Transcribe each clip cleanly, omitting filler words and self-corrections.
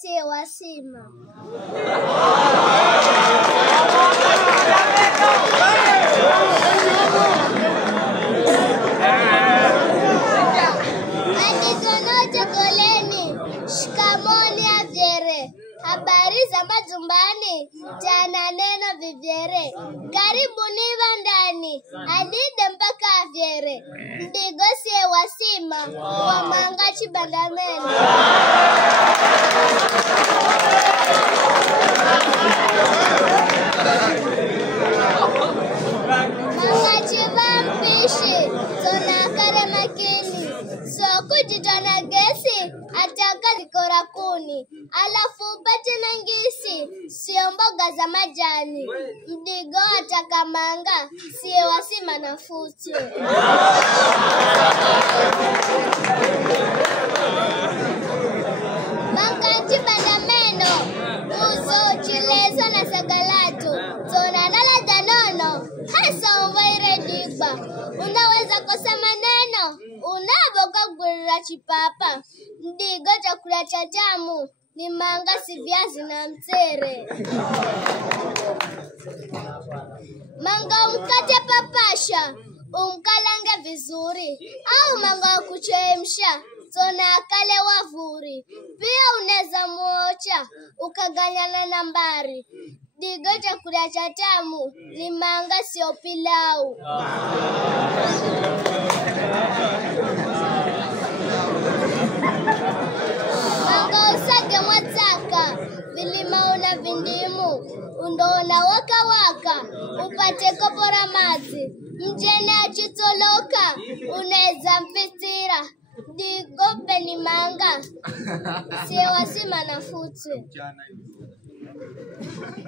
sie wasima. Anikonote koleni, shikamoni avyere. Habari za majumbani, jana neno vivyere. Karibu niva ndani, alide mpaka avyere. Ndigo sie wasima, wamanga chibandameni. Manga chiva mpishi, zona kare makini. Soku jitona gesi, ataka likora kuni. Alafu upate nangisi, sio mboga za majani. Mdigo ataka manga, sie wasima na futu. Manga chibandameno, uzo chilezo na sagalatu. Zona nala danono, hasa umvaire digba. Unaweza kosa maneno, unavoka gurira chipapa. Mdigo chakula cha tamu, ni manga si viazi na mtere. Manga umkate papasha, umkalange vizuri. Au manga kuchemsha, zona kale wavuri. Pia uneza muocha, ukaganyana nambari. Digo chakula cha tamu, ni manga sio pilau. Manga usage mwataka, vilima una vindimu. Undona waka waka, upate kopora mazi. Mjene achitoloka, uneza mpitira. Digo peni manga, sie wasima na futu.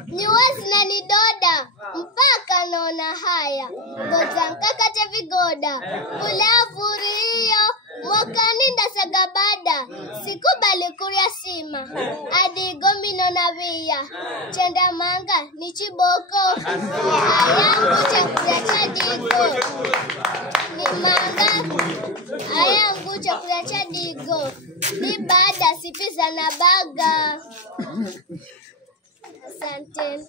Niwazi na nidoda, mpaka naona haya. Goza nkakate vigoda, kulavuri hiyo, mwakani ndasagabada. Sikubali kuria sima, adigo minona via. Chenda manga, ni chiboko. Ayangu chakula cha digo. Ni manga, ayangu chakula cha digo. Ni bada sipiza na baga. Asante.